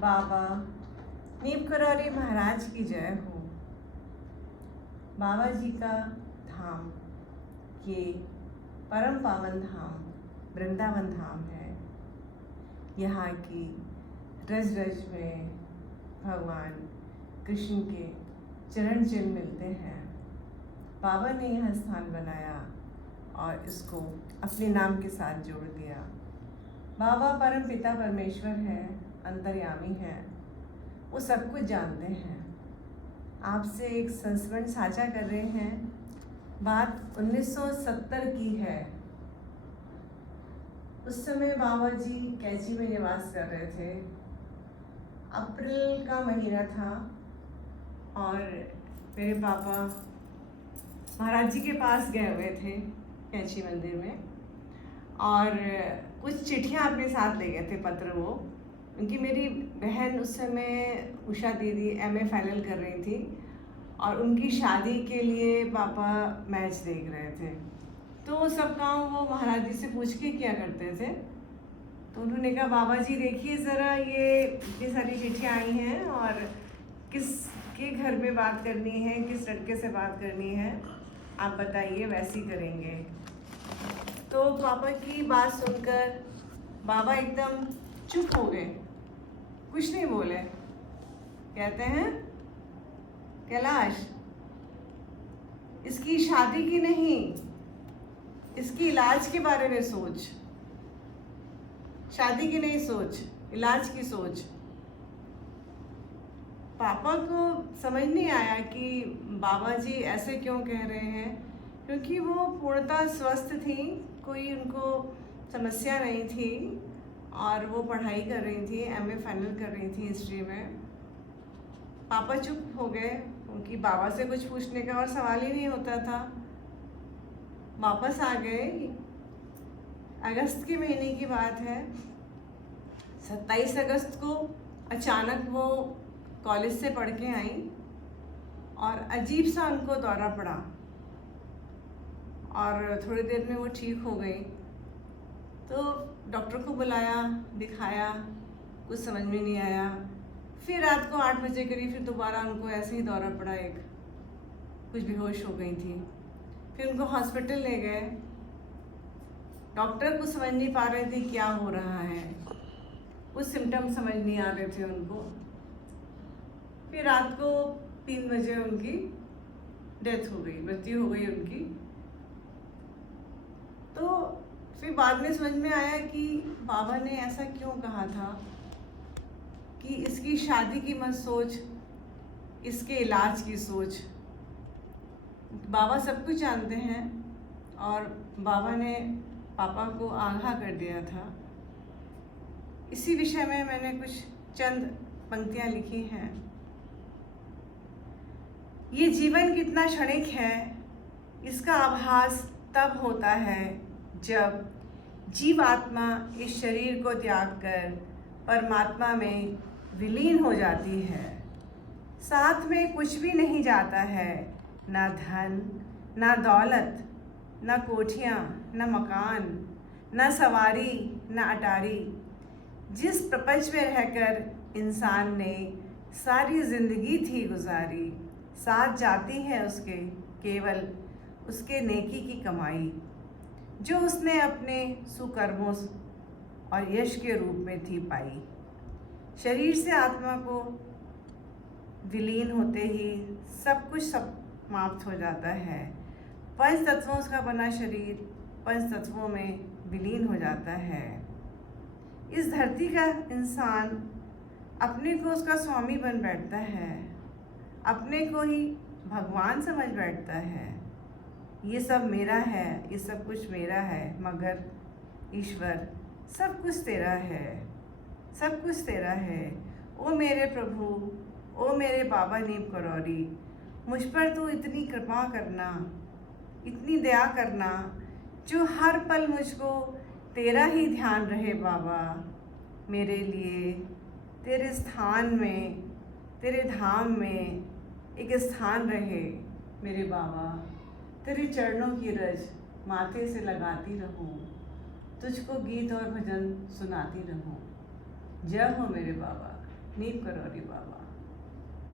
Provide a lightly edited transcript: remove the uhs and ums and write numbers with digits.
बाबा नीम करौरी महाराज की जय हो। बाबा जी का धाम, ये परम पावन धाम वृंदावन धाम है। यहाँ की रज रज में भगवान कृष्ण के चरण चिन्ह मिलते हैं। बाबा ने यह स्थान बनाया और इसको अपने नाम के साथ जोड़ दिया। बाबा परम पिता परमेश्वर है, अंतर्यामी है, वो सब कुछ जानते हैं। आपसे एक संस्मरण साझा कर रहे हैं। बात 1970 की है। उस समय बाबा जी कैची में निवास कर रहे थे। अप्रैल का महीना था और मेरे पापा महाराज जी के पास गए हुए थे कैची मंदिर में, और कुछ चिट्ठियाँ अपने साथ ले गए थे, पत्र वो। उनकी मेरी बहन उस समय उषा दीदी MA फाइनल कर रही थी और उनकी शादी के लिए पापा मैच देख रहे थे। तो वो सब काम वो महाराज जी से पूछ के किया करते थे। तो उन्होंने कहा, बाबा जी देखिए ज़रा, ये इतनी सारी चिट्ठियाँ आई हैं और किसके घर में बात करनी है, किस लड़के से बात करनी है, आप बताइए, वैसे ही करेंगे। तो पापा की बात सुनकर बाबा एकदम चुप हो गए, कुछ नहीं बोले। कहते हैं, कैलाश, इसकी शादी की नहीं, इसकी इलाज के बारे में सोच। शादी की नहीं सोच, इलाज की सोच। पापा को समझ नहीं आया कि बाबा जी ऐसे क्यों कह रहे हैं, क्योंकि वो पूर्णतः स्वस्थ थी, कोई उनको समस्या नहीं थी और वो पढ़ाई कर रही थी, MA फाइनल कर रही थी हिस्ट्री में। पापा चुप हो गए, क्योंकि बाबा से कुछ पूछने का और सवाल ही नहीं होता था। वापस आ गए। अगस्त के महीने की बात है। 27 अगस्त को अचानक वो कॉलेज से पढ़ के आई और अजीब सा उनको दौरा पड़ा और थोड़ी देर में वो ठीक हो गई। तो डॉक्टर को बुलाया, दिखाया, कुछ समझ में नहीं आया। फिर रात को 8 बजे करीब फिर दोबारा उनको ऐसे ही दौरा पड़ा, एक कुछ बेहोश हो गई थी। फिर उनको हॉस्पिटल ले गए। डॉक्टर कुछ समझ नहीं पा रहे थे क्या हो रहा है, कुछ सिम्टम समझ नहीं आ रहे थे उनको। फिर रात को 3 बजे उनकी डेथ हो गई, मृत्यु हो गई उनकी। तो फिर बाद में समझ में आया कि बाबा ने ऐसा क्यों कहा था कि इसकी शादी की मत सोच, इसके इलाज की सोच। बाबा सब कुछ जानते हैं और बाबा ने पापा को आगाह कर दिया था। इसी विषय में मैंने कुछ चंद पंक्तियाँ लिखी हैं। ये जीवन कितना क्षणिक है, इसका आभास तब होता है जब जीवात्मा इस शरीर को त्याग कर परमात्मा में विलीन हो जाती है। साथ में कुछ भी नहीं जाता है, ना धन, ना दौलत, ना कोठियाँ, ना मकान, ना सवारी, ना अटारी। जिस प्रपंच में रहकर इंसान ने सारी जिंदगी थी गुजारी, साथ जाती है उसके केवल उसके नेकी की कमाई, जो उसने अपने सुकर्मों और यश के रूप में थी पाई। शरीर से आत्मा को विलीन होते ही सब कुछ समाप्त हो जाता है। पंच तत्वों का बना शरीर पंच तत्वों में विलीन हो जाता है। इस धरती का इंसान अपने को उसका स्वामी बन बैठता है, अपने को ही भगवान समझ बैठता है। ये सब मेरा है, ये सब कुछ मेरा है, मगर ईश्वर सब कुछ तेरा है, सब कुछ तेरा है। ओ मेरे प्रभु, ओ मेरे बाबा नीम करौरी, मुझ पर तू इतनी कृपा करना, इतनी दया करना, जो हर पल मुझको तेरा ही ध्यान रहे बाबा। मेरे लिए तेरे स्थान में, तेरे धाम में एक स्थान रहे मेरे बाबा। तेरे चरणों की रज माथे से लगाती रहूं, तुझको गीत और भजन सुनाती रहूं। जय हो मेरे बाबा, नीम करौरी बाबा।